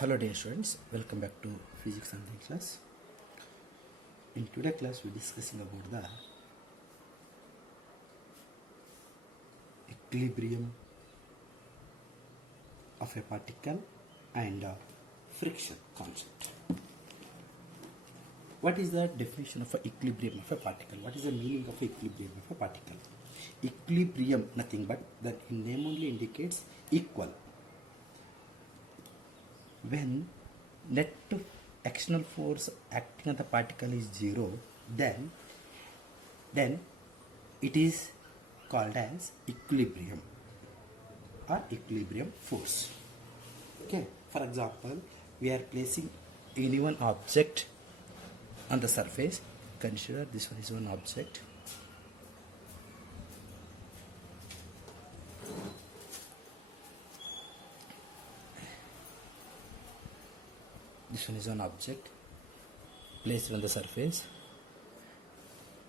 Hello dear students, welcome back to Physics and Science class. In today's class we are discussing about the equilibrium of a particle and friction concept. What is the definition of equilibrium of a particle? What is the meaning of equilibrium of a particle? Equilibrium, nothing but that in name only indicates equal. When net external force acting on the particle is zero, then it is called as equilibrium or equilibrium force. Okay, for example, we are placing any one object on the surface. Consider this one is one object. This one is an object placed on the surface.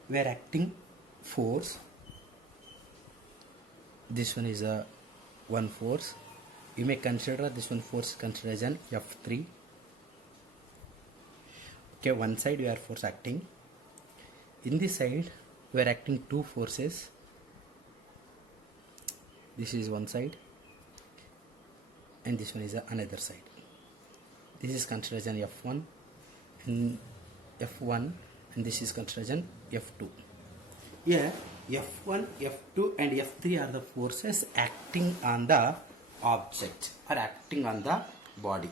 We are acting force. This one is a one force. You may consider this one force considered as an F3. Okay, one side we are force acting. In this side we are acting two forces. This is one side and this one is another side. This is considered as an F1 and F1 and this is considered as an F2. Here F1, F2 and F3 are the forces acting on the object or acting on the body.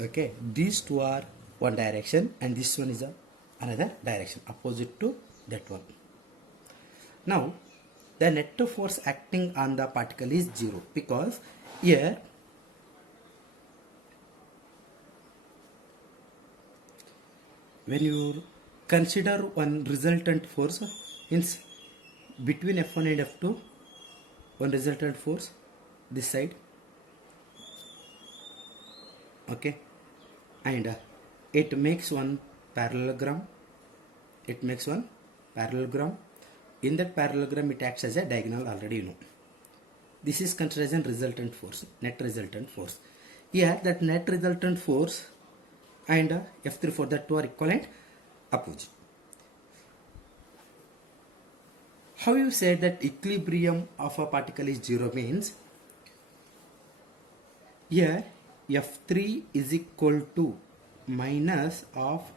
Okay, these two are one direction and this one is another direction opposite to that one. Now the net force acting on the particle is zero because here when you consider one resultant force, means between F1 and F2 one resultant force this side, okay, and it makes one parallelogram. In that parallelogram it acts as a diagonal, already you know. This is considered as a resultant force, net resultant force. Here that net resultant force and F3 for that two are equivalent, opposite. How you say that equilibrium of a particle is zero means here F3 is equal to minus of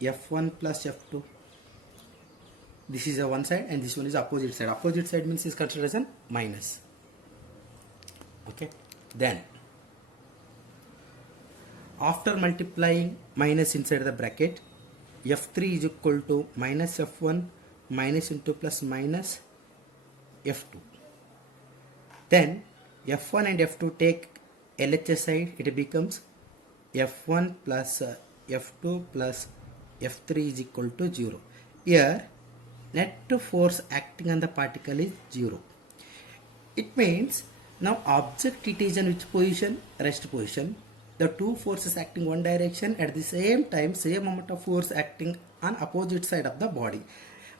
F1 plus F2. This is a one side and this one is opposite side. Opposite side means is considered as a minus. Okay, then after multiplying minus inside the bracket, F3 is equal to minus F1 minus into plus minus F2. Then F1 and F2 take LHS side, it becomes F1 plus F2 plus F3 is equal to 0. Here net force acting on the particle is 0. It means now object it is in which position? Rest position. The two forces acting one direction at the same time, same amount of force acting on opposite side of the body.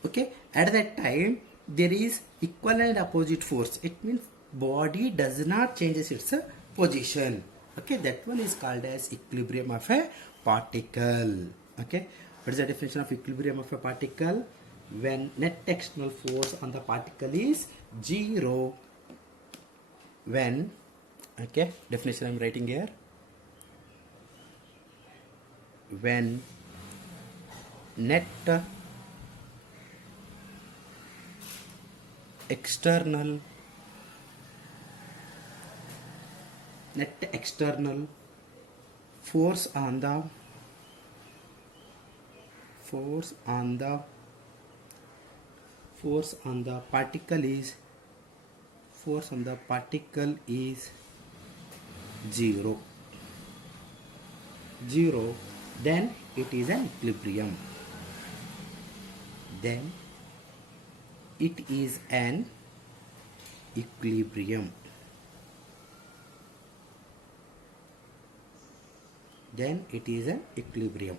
Okay, at that time there is equal and opposite force. It means body does not changes its position. Okay, that one is called as equilibrium of a particle. Okay, what is the definition of equilibrium of a particle? When net external force on the particle is zero. When, okay, definition I am writing here. When net external force on the particle is zero, then it is an equilibrium. Then it is an equilibrium.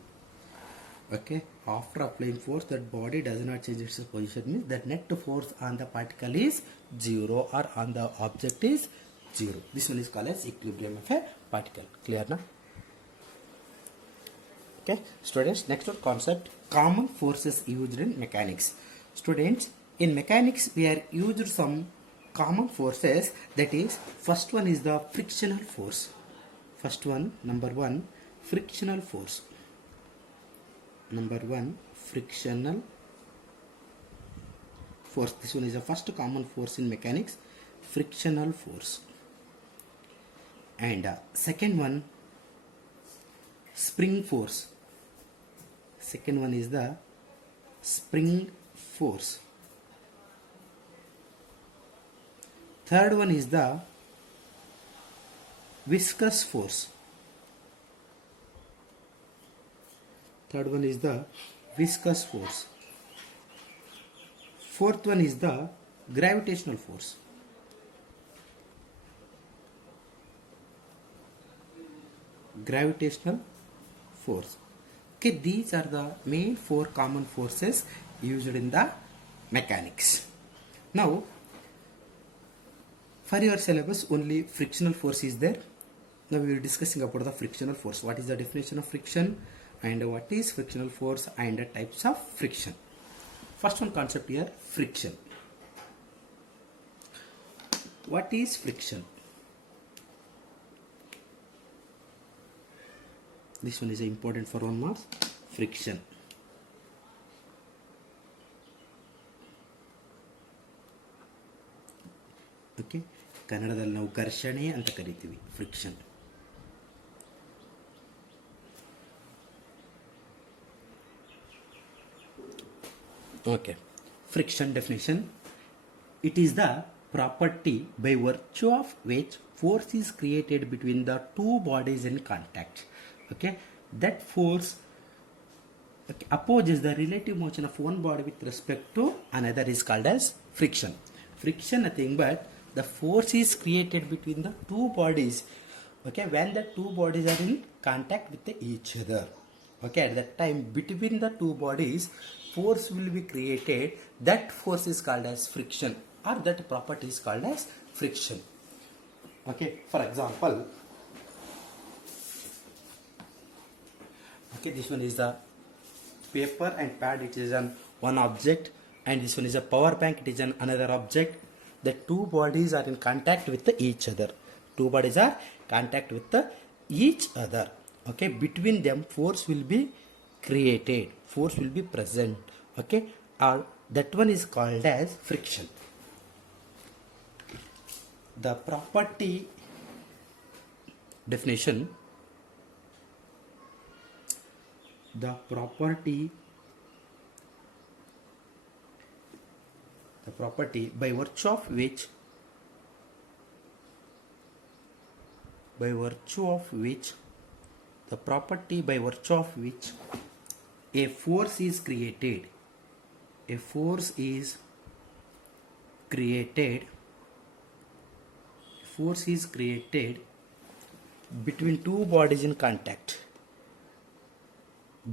Okay, after applying force, that body does not change its position, means that net force on the particle is 0 or on the object is 0. This one is called as equilibrium of a particle. Clear now? Okay, students, next one concept, common forces used in mechanics. Students, in mechanics we are used some common forces, that is, first one is the frictional force. First one, number one, frictional force. Number one, frictional force. This one is the first common force in mechanics, frictional force. And second one, spring force. Second one is the spring force. Third one is the viscous force. Third one is the viscous force. Fourth one is the gravitational force. Gravitational force. Okay, these are the main four common forces used in the mechanics. Now, for your syllabus, only frictional force is there. Now we will discussing about the frictional force. What is the definition of friction, and what is frictional force, and the types of friction. First one concept here, friction. What is friction? This one is important for 1 mark. Friction. Okay, ಕನ್ನಡದಲ್ಲಿ ನಾವು ಘರ್ಷಣೆ ಅಂತ ಕರಿತೀವಿ, friction. Okay, friction definition. It is the property by virtue of which force is created between the two bodies in contact. Okay, that force opposes the relative motion of one body with respect to another is called as friction. Friction nothing but the force is created between the two bodies. Okay, when the two bodies are in contact with each other. Okay, at that time between the two bodies force will be created. That force is called as friction, or that property is called as friction. Okay, for example, okay, this one is the paper and pad. It is on one object, and this one is a power bank. It is on another object. The two bodies are in contact with each other. Two bodies are contact with each other. Okay, between them force will be created. Force will be present. Okay, or that one is called as friction. The property definition. The property by virtue of which the property by virtue of which a force is created. A force is created. Force is created between two bodies in contact.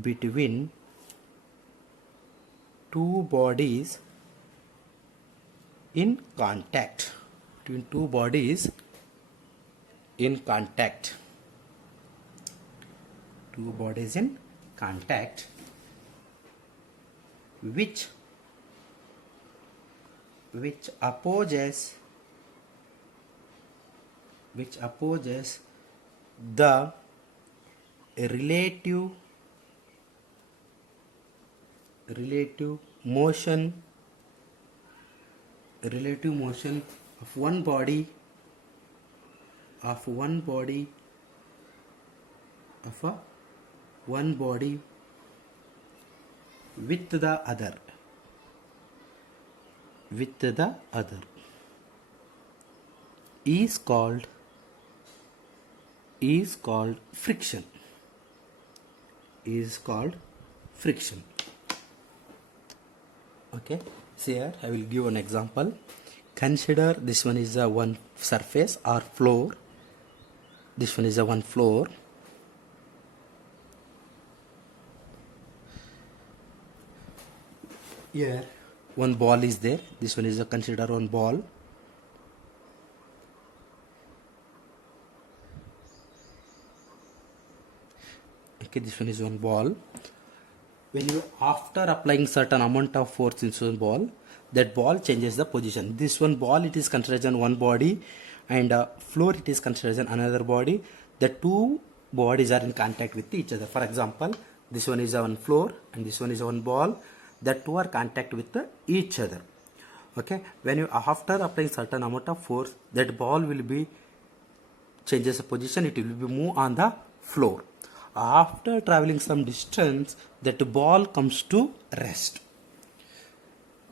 Between two bodies in contact. Between two bodies in contact. Two bodies in contact, which opposes the relative motion of one body with the other is called friction. Okay, see here I will give an example. Consider this one is a one surface or floor. This one is a one floor. Here one ball is there. This one is a consider one ball. Okay, this one is one ball. When you after applying certain amount of force in one ball, that ball changes the position. This one ball it is considered as one body, and floor it is considered as another body. The two bodies are in contact with each other. For example, this one is one floor and this one is one ball. The two are contact with each other. Okay, when you after applying certain amount of force, that ball will be changes the position. It will be move on the floor. After traveling some distance, that ball comes to rest.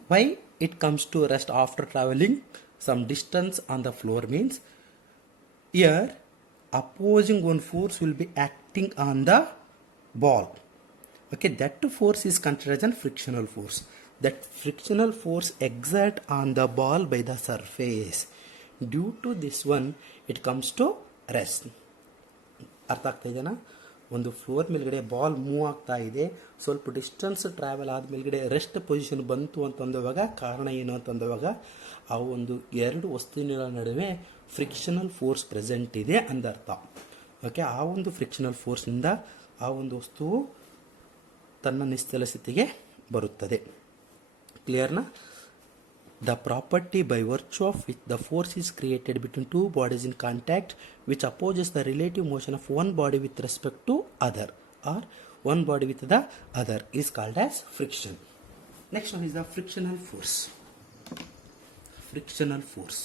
Why it comes to rest after traveling some distance on the floor means here opposing one force will be acting on the ball. Okay, that force is considered as frictional force. That frictional force exert on the ball by the surface. Due to this one, it comes to rest. ಅರ್ಥ ಆಗ್ತಾ ಇದೆನಾ? ಒಂದು floor ಮೇಲ್ಗಡೆ ball move ಆಗ್ತಾ ಇದೆ, ಸ್ವಲ್ಪ distance travel ಆದ ಮೇಲ್ಗಡೆ ರೆಸ್ಟ್ ಪೊಸಿಷನ್ ಬಂತು ಅಂತಂದವಾಗ ಕಾರಣ ಏನು ಅಂತಂದವಾಗ ಆ ಒಂದು ಎರಡು ವಸ್ತುವಿನ ನಡುವೆ ಫ್ರಿಕ್ಷನಲ್ ಫೋರ್ಸ್ ಪ್ರೆಸೆಂಟ್ ಇದೆ ಅಂದರ್ಥ. ಓಕೆ, ಆ ಒಂದು ಫ್ರಿಕ್ಷನಲ್ ಫೋರ್ಸ್ನಿಂದ ಆ ಒಂದು ವಸ್ತುವು ತನ್ನ ನಿಶ್ಚಲ ಸ್ಥಿತಿಗೆ ಬರುತ್ತದೆ. ಕ್ಲಿಯರ್ನಾ? The property by virtue of which the force is created between two bodies in contact which opposes the relative motion of one body with respect to other or one body with the other is called as friction. Next one is the frictional force. Frictional force.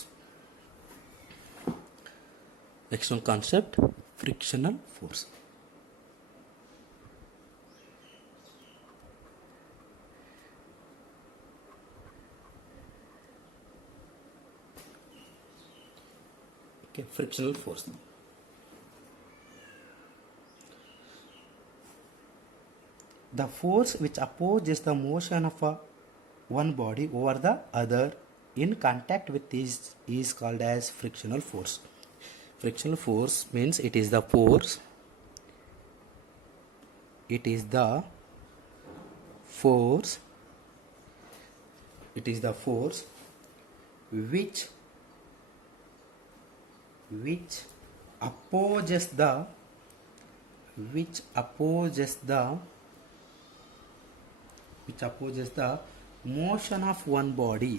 Next one concept, frictional force. Okay, frictional force. The force which opposes the motion of one body over the other in contact with is called as frictional force. Frictional force means it is the force. It is the force. It is the force which opposes the motion of one body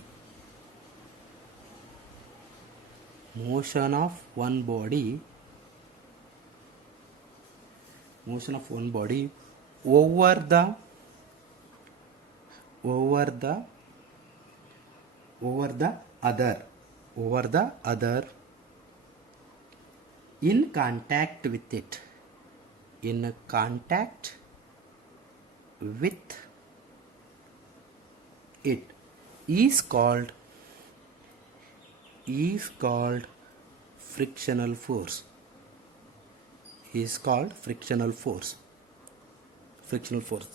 over the other in contact with it. In contact with it is called frictional force. Is called frictional force. Frictional force.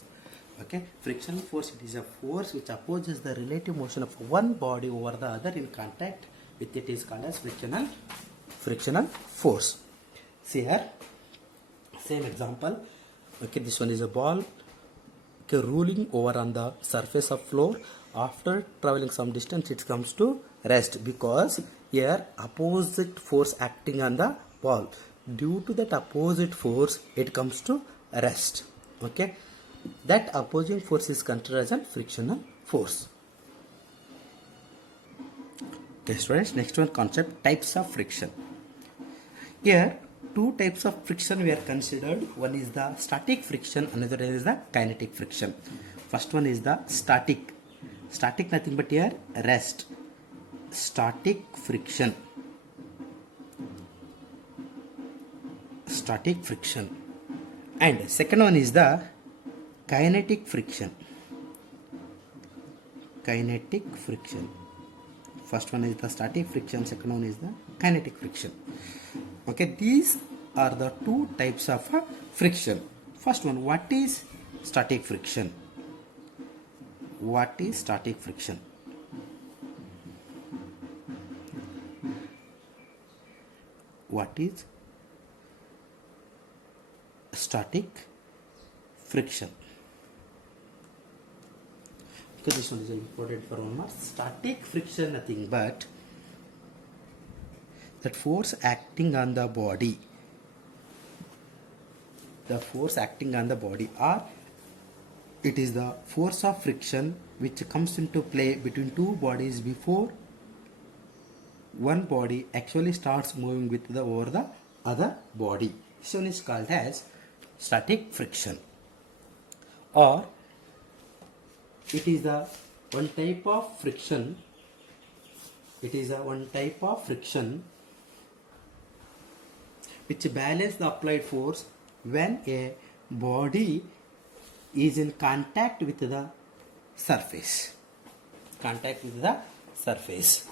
Okay, frictional force, it is a force which opposes the relative motion of one body over the other in contact with it is called as frictional force. See here, same example. Okay, this one is a ball, okay, rolling over on the surface of floor. After traveling some distance, it comes to rest because here opposite force acting on the ball. Due to that opposite force, it comes to rest. Okay, that opposing force is considered as a frictional force. Okay, students, next one concept, types of friction. Here two types of friction we are considered. One is the static friction, another is the kinetic friction. First one is the static. Static nothing but here rest. Static friction. Static friction. And second one is the kinetic friction. Kinetic friction. First one is the static friction, second one is the kinetic friction. Okay, these are the two types of friction. First one, what is static friction? What is static friction? What is static friction? Okay, this one is important for one more. Static friction nothing but that force acting on the body. the force acting on the body, or it is the force of friction which comes into play between two bodies before one body actually starts moving with the over the other body. This one is called as static friction, or it is the one type of friction. It is a one type of friction which balance the applied force when a body is in contact with the surface. Contact with the surface.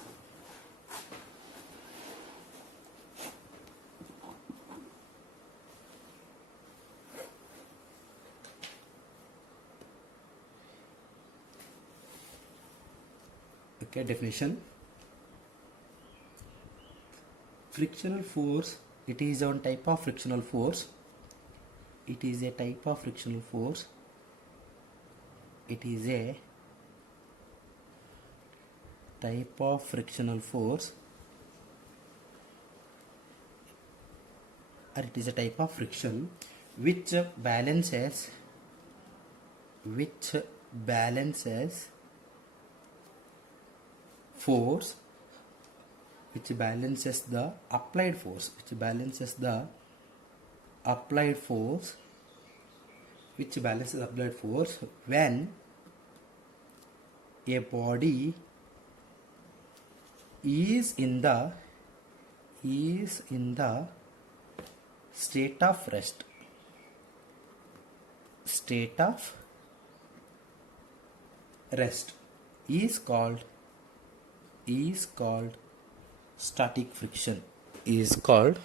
Okay, definition. Frictional force, it is one type of frictional force. It is a type of frictional force. It is a type of frictional force, or it is a type of friction which balances force, which balances the applied force, which balances the applied force, which balances applied force when a body is in the state of rest. State of rest is called static friction. Is called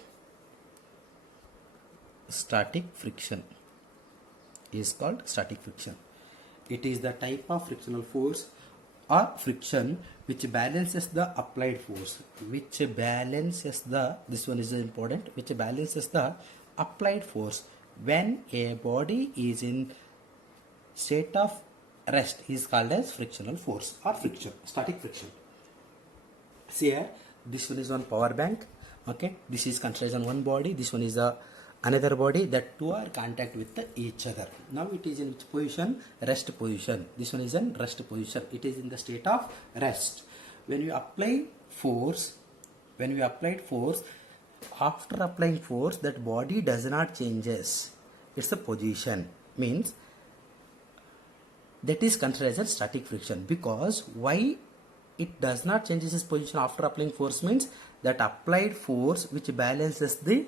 static friction. Is called static friction. It is the type of frictional force or friction which balances the applied force, which balances the, this one is important, which balances the applied force when a body is in state of rest, is called as frictional force or friction, static friction. See here, this one is one power bank. Okay, this is considered on one body, this one is a another body, that two are contact with each other. Now it is in which position? Rest position. This one is in rest position. It is in the state of rest. When you apply force, after applying force, that body does not changes its position, means that is considered as a static friction. Because why it does not change its position after applying force, means that applied force which balances the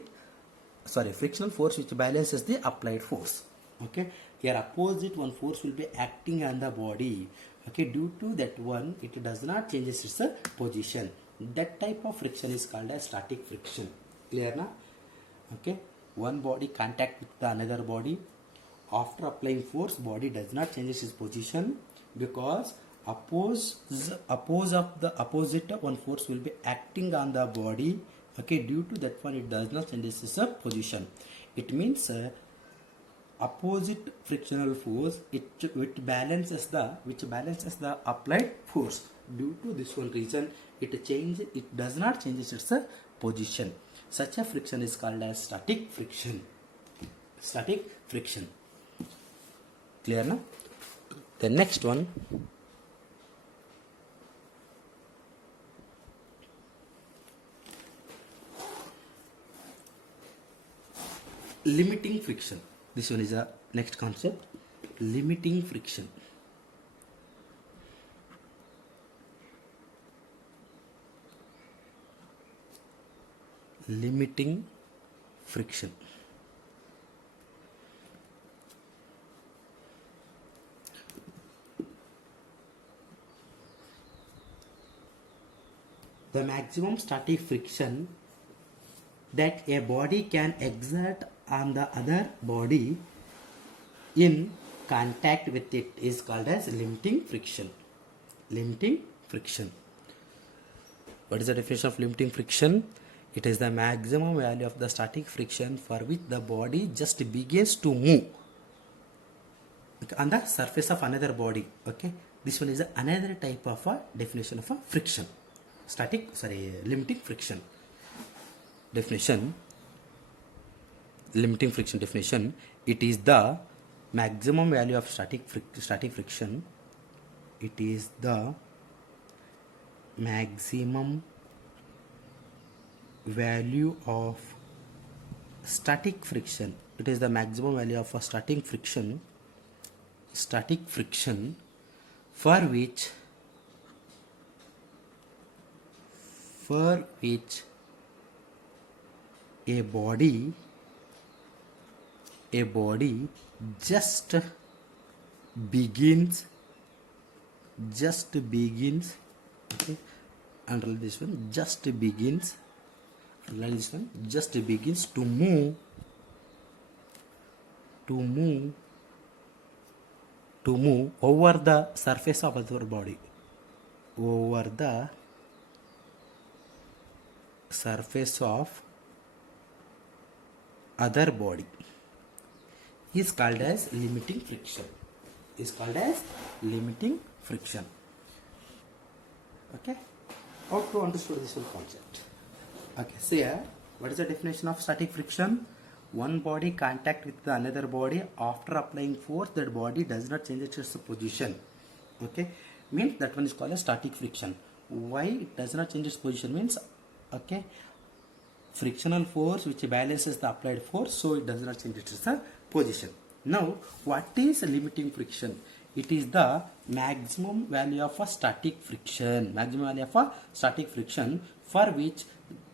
frictional force which balances the applied force. Okay, here opposite one force will be acting on the body. Okay, due to that one, it does not change its position. That type of friction is called as static friction. Clear now? Okay, one body contact with the another body. After applying force, body does not change its position because opposite of one force will be acting on the body. Okay, due to that one, it does not change its position. It means opposite frictional force which balances the applied force. Due to this one reason, it does not change its position. Such a friction is called as static friction. Static friction. Clear now? The next one, limiting friction. This one is a next concept, limiting friction. Limiting friction. The maximum static friction that a body can exert on the other body in contact with it is called as limiting friction. Limiting friction. What is the definition of limiting friction? It is the maximum value of the static friction for which the body just begins to move on the surface of another body. Okay, this one is another type of a definition of a friction. Limiting friction. Definition: limiting friction definition, it is the maximum value of static friction. It is the maximum value of static friction. It is the maximum value of a static friction for which a body just begins, okay, underline this one, just begins to move over the surface of other body, is called as limiting friction. Okay, how to understand this whole concept? Okay, so here, what is the definition of static friction? One body contact with another body, after applying force, that body does not change its position. Okay, means that one is called as static friction. Why it does not change its position means, okay, frictional force which balances the applied force, so it does not change its position. Now, what is limiting friction? It is the maximum value of a static friction, for which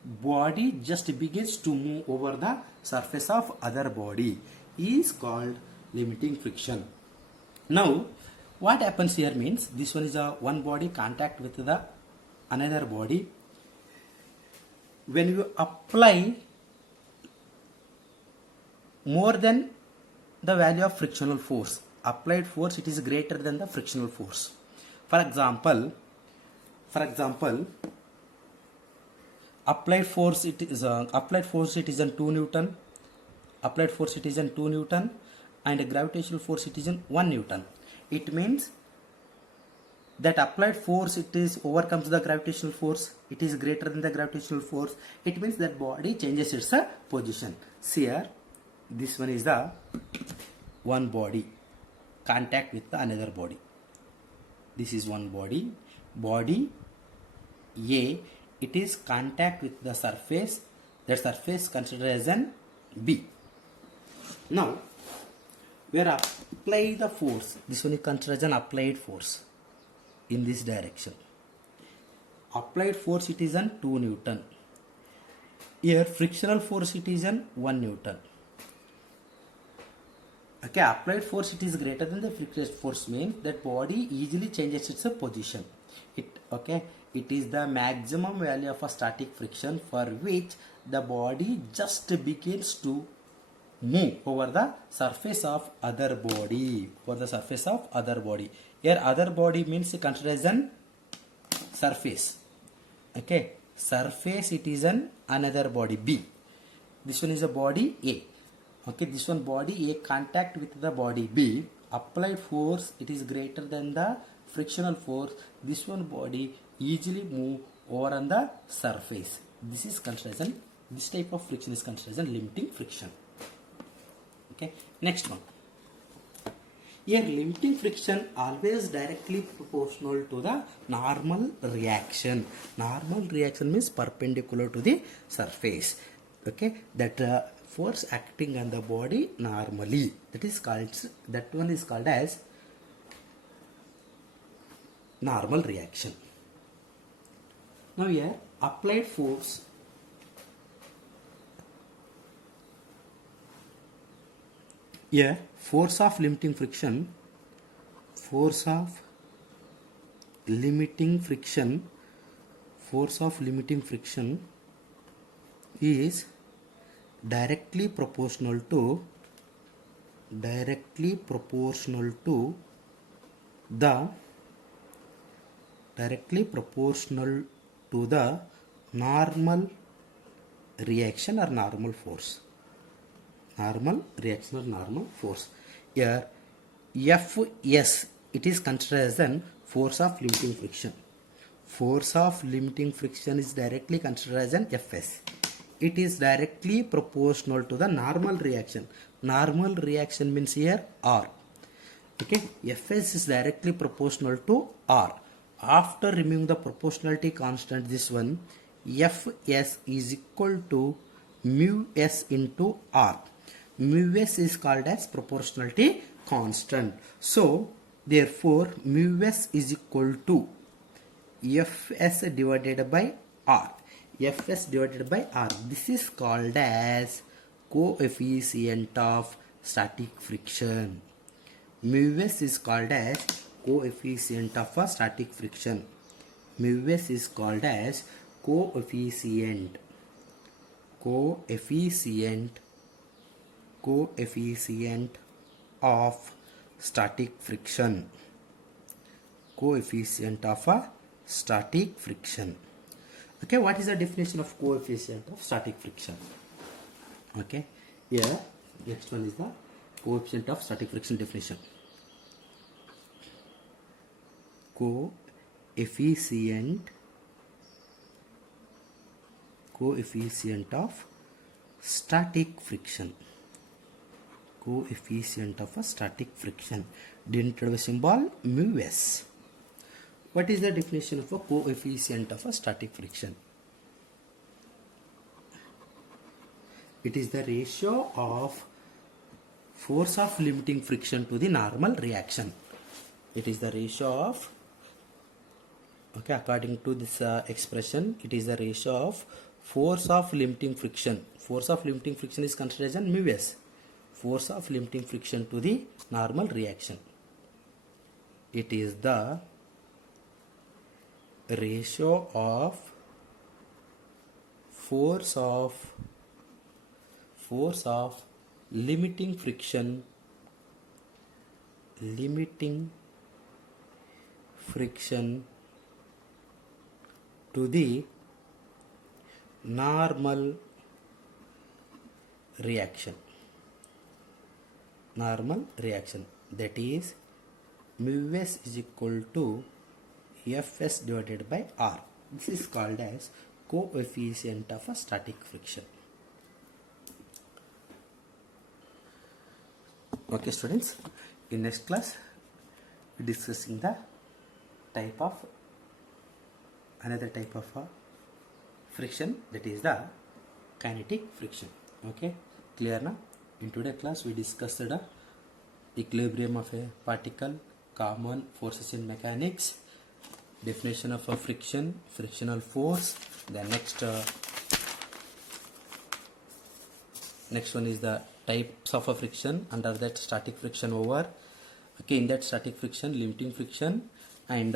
body just begins to move over the surface of other body is called limiting friction. Now, what happens here means, this one is a one body contact with the another body. When you apply more than the value of frictional force, applied force, it is greater than the frictional force. For example, applied force it is on 2 Newton, and gravitational force it is in 1 Newton. It means that applied force it is overcomes the gravitational force, it is greater than the gravitational force. It means that body changes its position. See here, this one is the one body contact with the another body. This is one body A, it is contact with the surface, that surface considered as an B. Now, where apply the force, this one is considered as an applied force in this direction. Applied force it is an 2 Newton. Here frictional force it is an 1 Newton. Okay, applied force it is greater than the frictional force means that body easily changes its position. It is the maximum value of a static friction for which the body just begins to move over the surface of other body. Here other body means considered as an surface. Okay, surface it is an another body B. This one is a body A. Okay, this one body A contact with the body B. Applied force it is greater than the frictional force. This one body easily move over on the surface. This is considered as this type of friction is considered as limiting friction. Okay, next one. Here limiting friction always directly proportional to the normal reaction. Normal reaction means perpendicular to the surface. Okay, that force acting on the body normally, that one is called as normal reaction. Now here applied force, here force of limiting friction is directly proportional to the normal reaction or normal force. Here Fs it is considered as an force of limiting friction. Force of limiting friction is directly considered as an Fs. it is directly proportional to the normal reaction. Normal reaction means here R. Okay, Fs is directly proportional to R. After removing the proportionality constant, this one, Fs is equal to mu s into R. Mu s is called as proportionality constant. So, therefore, mu s is equal to Fs divided by R. Fs divided by R. This is called as coefficient of static friction. Mu s is called as coefficient of a static friction. Mu s is called as coefficient of static friction. Coefficient of a static friction. Okay, what is the definition of coefficient of static friction? Okay, here next one is the coefficient of static friction definition. Coefficient of static friction. Coefficient of a static friction denoted by symbol mu s. What is the definition of a coefficient of a static friction? It is the ratio of force of limiting friction to the normal reaction. It is the ratio of, okay, according to this expression, it is the ratio of force of limiting friction. Force of limiting friction is considered as mu s. Force of limiting friction to the normal reaction. It is the ratio of force of limiting friction to the normal reaction. That is mu s is equal to Fs divided by R. This is called as coefficient of a static friction. Okay students, in next class we discussing the another type of friction, that is the kinetic friction. Okay, clear now? In today's class we discussed the equilibrium of a particle, common forces in mechanics, definition of a friction, frictional force. The next one is the types of a friction. Under that, static friction over. Okay, in that static friction, limiting friction and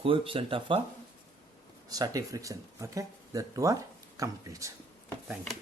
coefficient of a static friction. Okay, that two are complete. Thank you.